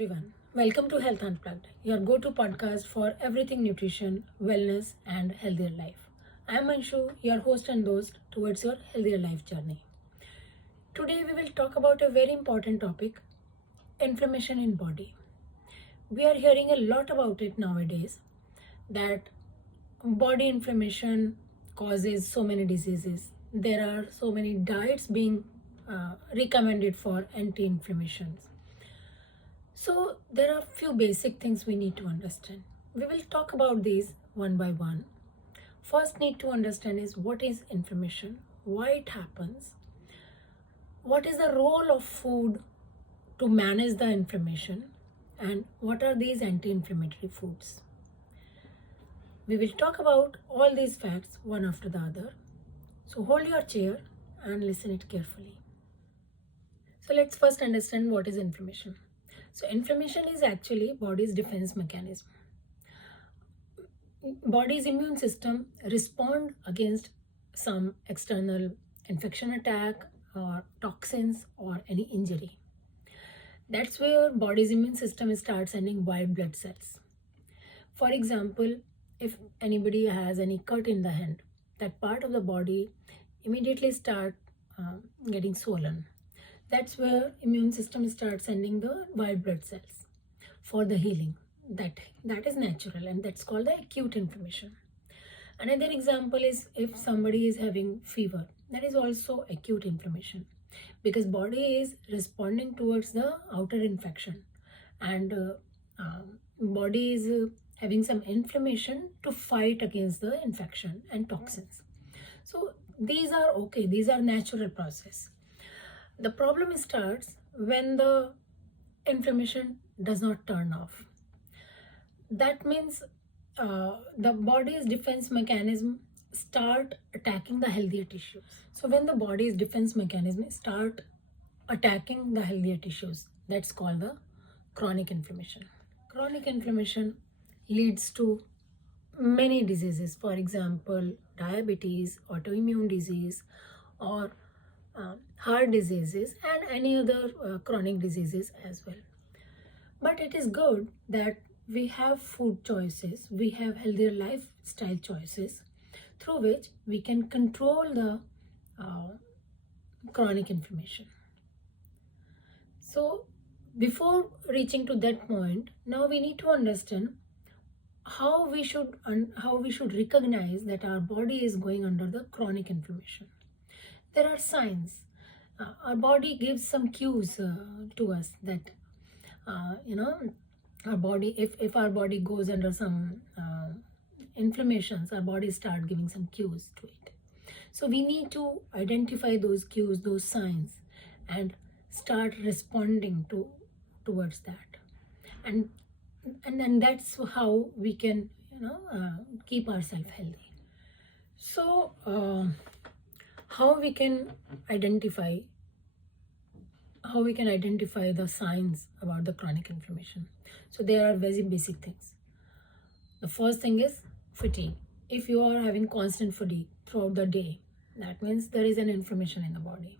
everyone. Welcome to Health Unplugged, your go to podcast for everything nutrition, wellness, and healthier life. I am Anshu, your host and host towards your healthier life journey. Today, we will talk about a very important topic, inflammation in body. We are hearing a lot about it nowadays that body inflammation causes so many diseases. There are so many diets being recommended for anti inflammations. So there are few basic things we need to understand. We will talk about these one by one. First need to understand is what is inflammation, why it happens, what is the role of food to manage the inflammation, and what are these anti-inflammatory foods. We will talk about all these facts one after the other. So hold your chair and listen it carefully. So let's first understand what is inflammation. So inflammation is actually body's defense mechanism. Body's immune system respond against some external infection attack or toxins or any injury. That's where body's immune system starts sending white blood cells. For example, if anybody has any cut in the hand, that part of the body immediately start getting swollen. That's where immune system starts sending the white blood cells for the healing. That is natural, and that's called the acute inflammation. Another example is if somebody is having fever, that is also acute inflammation, because body is responding towards the outer infection, and body is having some inflammation to fight against the infection and toxins. So these are okay, these are natural process. The problem starts when the inflammation does not turn off. That means the body's defense mechanism start attacking the healthier tissues. So when the body's defense mechanism start attacking the healthier tissues, that's called the chronic inflammation. Chronic inflammation leads to many diseases, for example, diabetes, autoimmune disease, or heart diseases, and any other chronic diseases as well. But it is good that we have food choices, we have healthier lifestyle choices through which we can control the chronic inflammation. So before reaching to that point, now we need to understand how we should recognize that our body is going under the chronic inflammation. There are signs. Our body gives some cues to us that our body, if our body goes under some inflammations, our body start giving some cues to it. So we need to identify those cues, those signs, and start responding towards that, and then that's how we can keep ourselves healthy. So how we can identify the signs about the chronic inflammation. So there are very basic things. The first thing is fatigue. If you are having constant fatigue throughout the day, that means there is an inflammation in the body.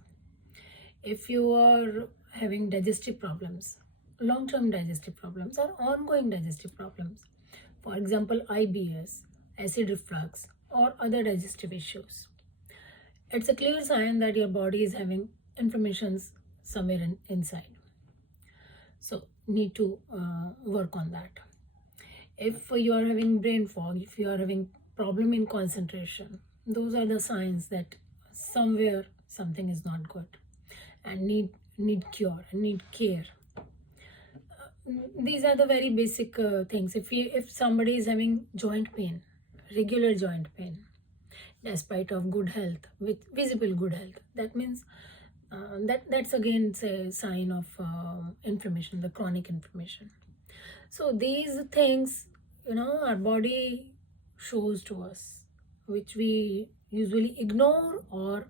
If you are having digestive problems, long-term digestive problems or ongoing digestive problems, for example IBS, acid reflux, or other digestive issues, it's a clear sign that your body is having inflammations somewhere inside. So need to work on that. If you are having brain fog, if you are having problem in concentration, those are the signs that somewhere something is not good and need cure and need care. These are the very basic things. If somebody is having joint pain, regular joint pain, despite of good health, with visible good health, that means that's again a sign of inflammation, the chronic inflammation. So these things, our body shows to us, which we usually ignore, or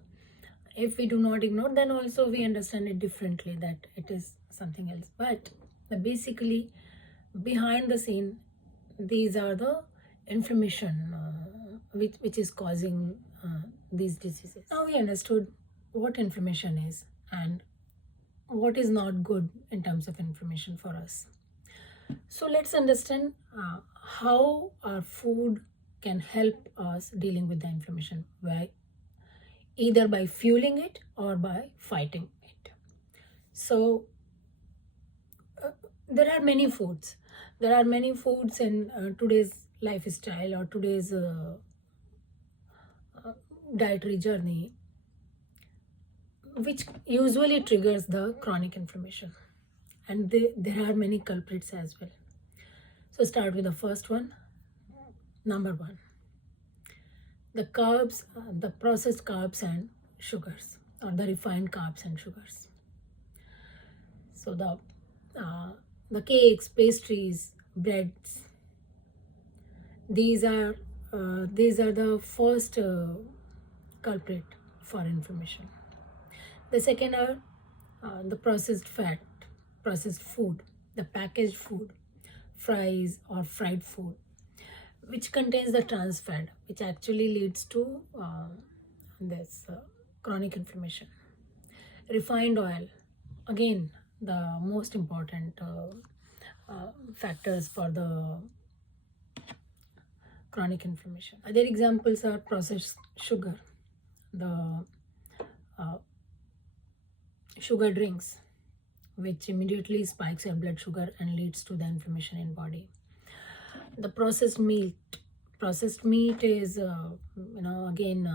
if we do not ignore, then also we understand it differently, that it is something else. But basically behind the scene, these are the inflammation which is causing these diseases. Now we understood what inflammation is and what is not good in terms of inflammation for us. So let's understand how our food can help us dealing with the inflammation, either by fueling it or by fighting it. So there are many foods. There are many foods in today's lifestyle or today's dietary journey, which usually triggers the chronic inflammation. And there are many culprits as well. So start with the first one. Number one, the carbs, the processed carbs and sugars, or the refined carbs and sugars. So the cakes, pastries, breads, these are the first culprit for inflammation. The second are the processed fat, processed food, the packaged food, fries or fried food, which contains the trans fat, which actually leads to this chronic inflammation. Refined oil, again, the most important factors for the chronic inflammation. Other examples are processed sugar, the sugar drinks, which immediately spikes your blood sugar and leads to the inflammation in body. The processed meat. Processed meat is, again,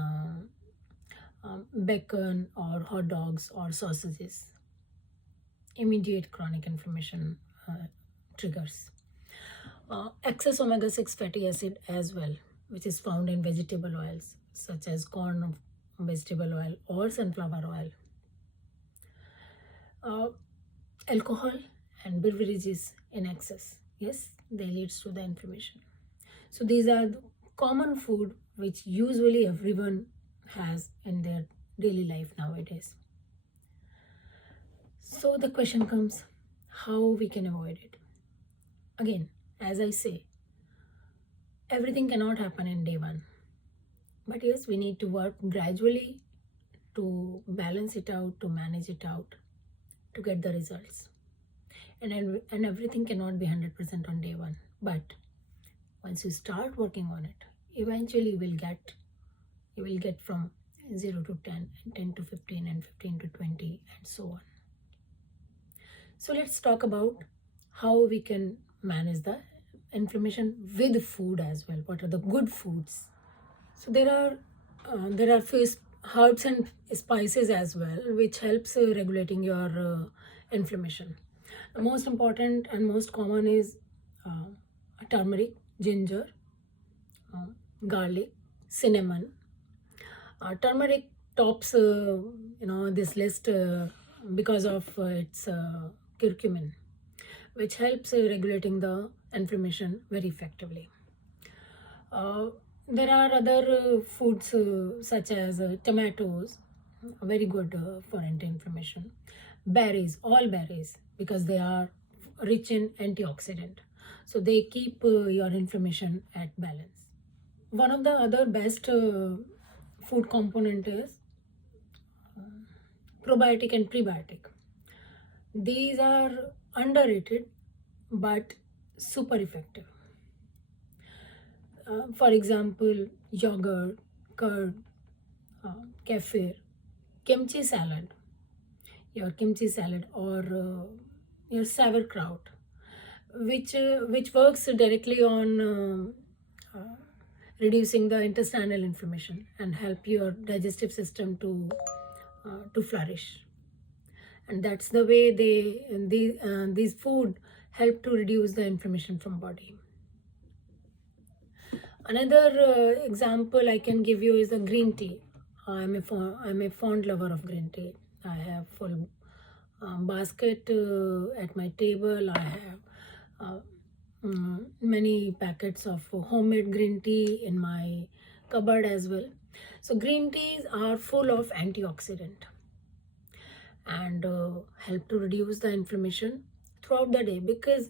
bacon or hot dogs or sausages. Immediate chronic inflammation triggers. Excess omega-6 fatty acid as well, which is found in vegetable oils such as corn vegetable oil or sunflower oil. Alcohol and beverages in excess, yes, they leads to the inflammation. So these are the common food which usually everyone has in their daily life nowadays. So the question comes, how we can avoid it? Again, as I say, everything cannot happen in day one. But yes, we need to work gradually to balance it out, to manage it out, to get the results. And everything cannot be 100% on day one. But once you start working on it, eventually you will get from 0 to 10, and 10 to 15, and 15 to 20, and so on. So let's talk about how we can manage the inflammation with food as well. What are the good foods? So there are few herbs and spices as well, which helps regulating your inflammation. The most important and most common is turmeric, ginger, garlic, cinnamon. Turmeric tops this list because of its curcumin, which helps regulating the inflammation very effectively. There are other foods such as tomatoes, very good for anti-inflammation. Berries, all berries, because they are rich in antioxidant, so they keep your inflammation at balance. One of the other best food component is probiotic and prebiotic. These are underrated but super effective. For example, yogurt, curd, kefir, kimchi salad, or your sauerkraut, which works directly on reducing the intestinal inflammation and help your digestive system to flourish. And that's the way these food help to reduce the inflammation from body. Another example I can give you is the green tea. I'm a fond lover of green tea. I have full basket at my table. I have many packets of homemade green tea in my cupboard as well. So green teas are full of antioxidant and help to reduce the inflammation throughout the day, because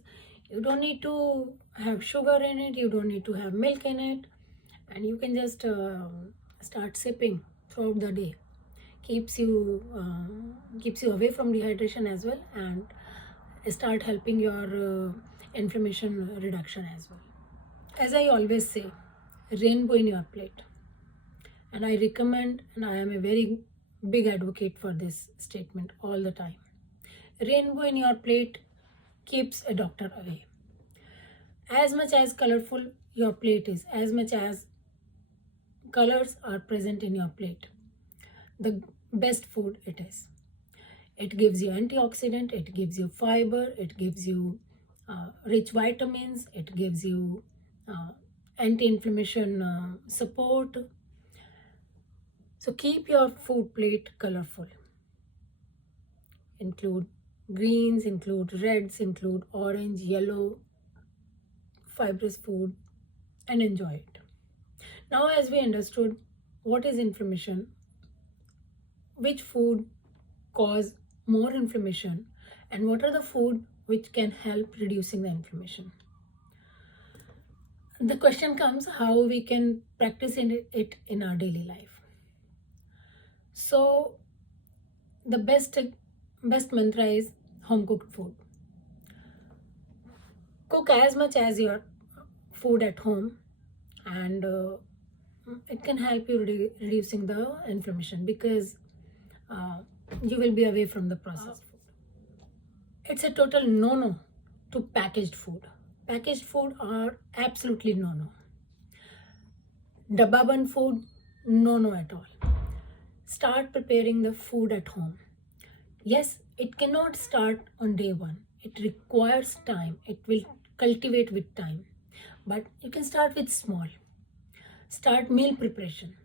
you don't need to have sugar in it, you don't need to have milk in it, and you can just start sipping throughout the day. Keeps you away from dehydration as well, and start helping your inflammation reduction as well. As I always say, rainbow in your plate. And I recommend, and I am a very big advocate for this statement all the time. Rainbow in your plate keeps a doctor away. As much as colorful your plate is, as much as colors are present in your plate, the best food it is. It gives you antioxidant, it gives you fiber, it gives you rich vitamins, it gives you anti-inflammation support. So keep your food plate colorful. Include greens, include reds, include orange, yellow, fibrous food, and enjoy it. Now, as we understood what is inflammation, which food cause more inflammation, and what are the food which can help reducing the inflammation, the question comes how we can practice it in our daily life. So the best mantra is home cooked food. Cook as much as your food at home, and it can help you reducing the inflammation, because you will be away from the processed food. It's a total no-no to packaged food. Packaged food are absolutely no-no. Dabba-band food, no at all. Start preparing the food at home. Yes, it cannot start on day one. It requires time. It will cultivate with time. But you can start with small. Start meal preparation.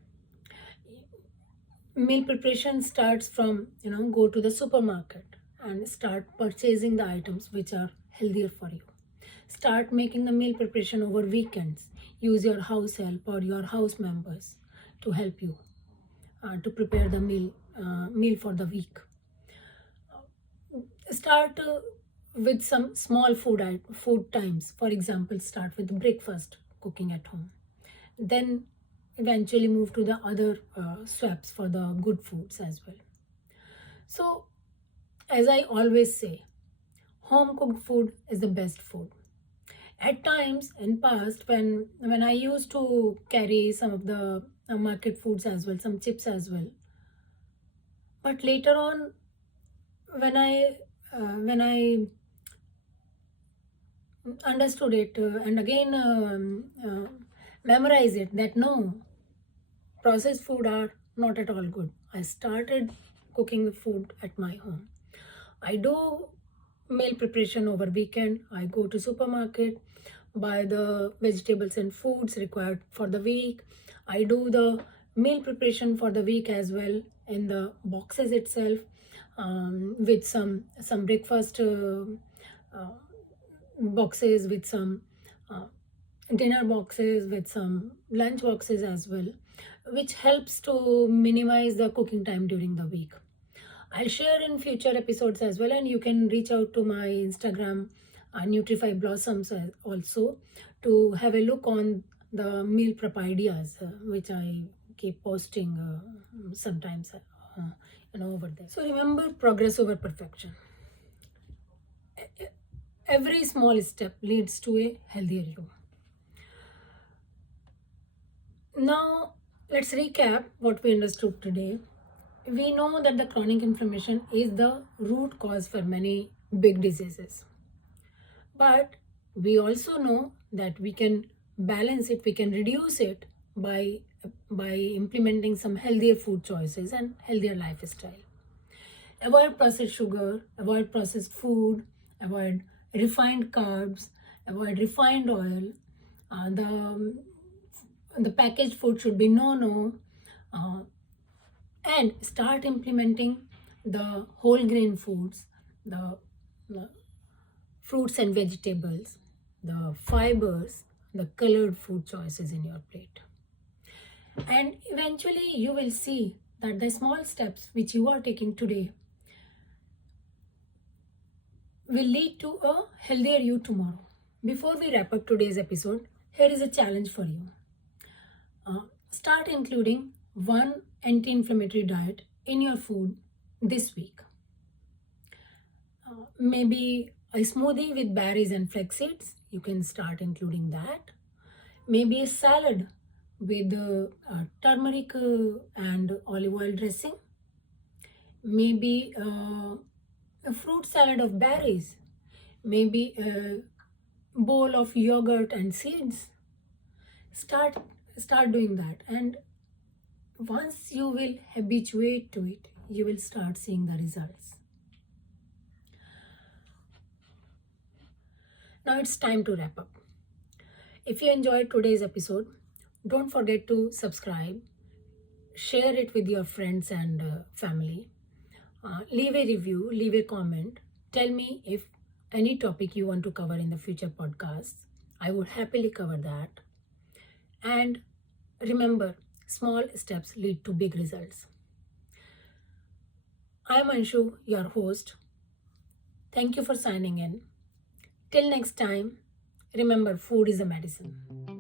Meal preparation starts from, go to the supermarket and start purchasing the items which are healthier for you. Start making the meal preparation over weekends. Use your house help or your house members to help you to prepare the meal for the week. Start with some small food times. For example, start with breakfast cooking at home. Then eventually move to the other swaps for the good foods as well. So, as I always say, home cooked food is the best food. At times in past, when I used to carry some of the market foods as well, some chips as well, but later on, when I understood it and again memorize it, that no, processed food are not at all good. I started cooking the food at my home. I do meal preparation over weekend. I go to supermarket, buy the vegetables and foods required for the week. I do the meal preparation for the week as well in the boxes itself, with some breakfast boxes, with some dinner boxes, with some lunch boxes as well, which helps to minimize the cooking time during the week. I'll share in future episodes as well, and you can reach out to my Instagram, Nutrify Blossoms also, to have a look on the meal prep ideas, which I keep posting sometimes over there. So remember, progress over perfection. Every small step leads to a healthier you. Now, let's recap what we understood today. We know that the chronic inflammation is the root cause for many big diseases. But we also know that we can balance it, we can reduce it by implementing some healthier food choices and healthier lifestyle. Avoid processed sugar, avoid processed food, avoid refined carbs, avoid refined oil. The packaged food should be no. And start implementing the whole grain foods, the fruits and vegetables, the fibers, the colored food choices in your plate. And eventually you will see that the small steps which you are taking today will lead to a healthier you tomorrow. Before we wrap up today's episode, here is a challenge for you. Start including one anti-inflammatory diet in your food this week. Maybe A smoothie with berries and flax seeds, you can start including that. Maybe a salad with turmeric and olive oil dressing. Maybe a fruit salad of berries. Maybe a bowl of yogurt and seeds. Start doing that, and once you will habituate to it, you will start seeing the results. Now it's time to wrap up. If you enjoyed today's episode, don't forget to subscribe, share it with your friends and family. Leave a review, leave a comment. Tell me if any topic you want to cover in the future podcasts. I would happily cover that. And remember, small steps lead to big results. I'm Anshu, your host. Thank you for signing in. Till next time, remember, food is a medicine.